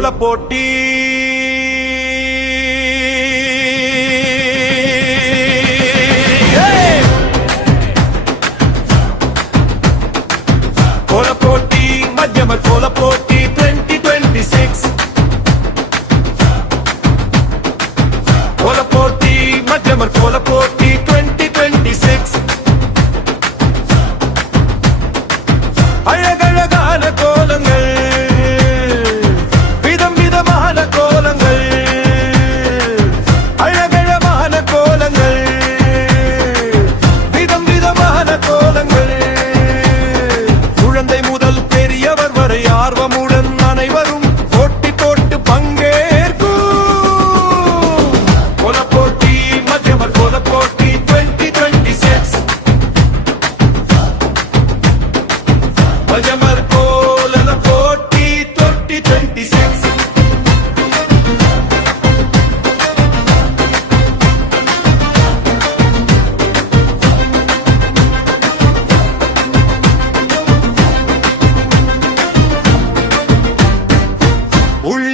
கோல போட்டி.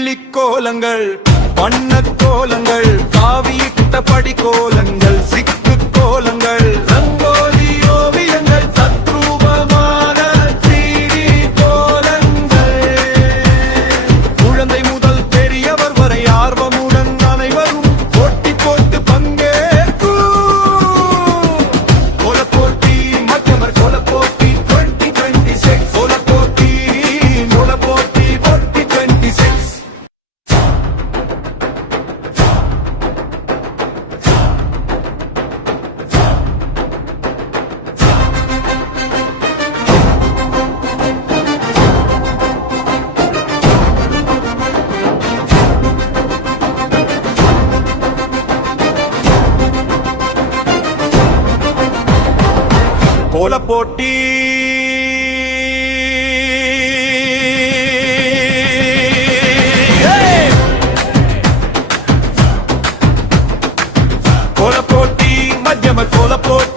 புள்ளி கோலங்கள் வண்ண கோலங்கள் காவியிட்ட படி கோலங்கள் சிக்கு கோலங்கள் உள்ள போட்டி. கோல போட்டி மத்தியம கோல போட்டி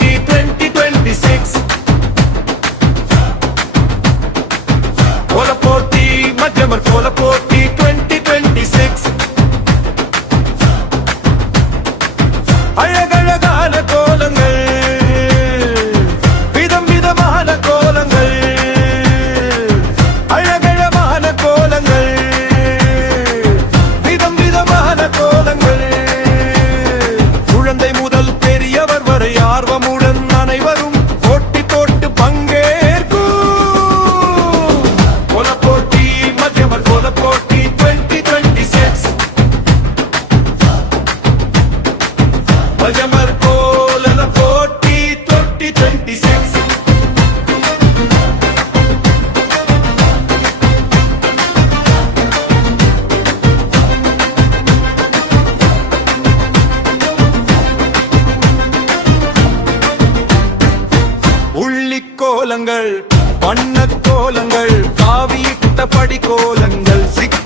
கோலங்கள் வண்ண கோலங்கள் காவி குட்டப்படி கோலங்கள் சிக்க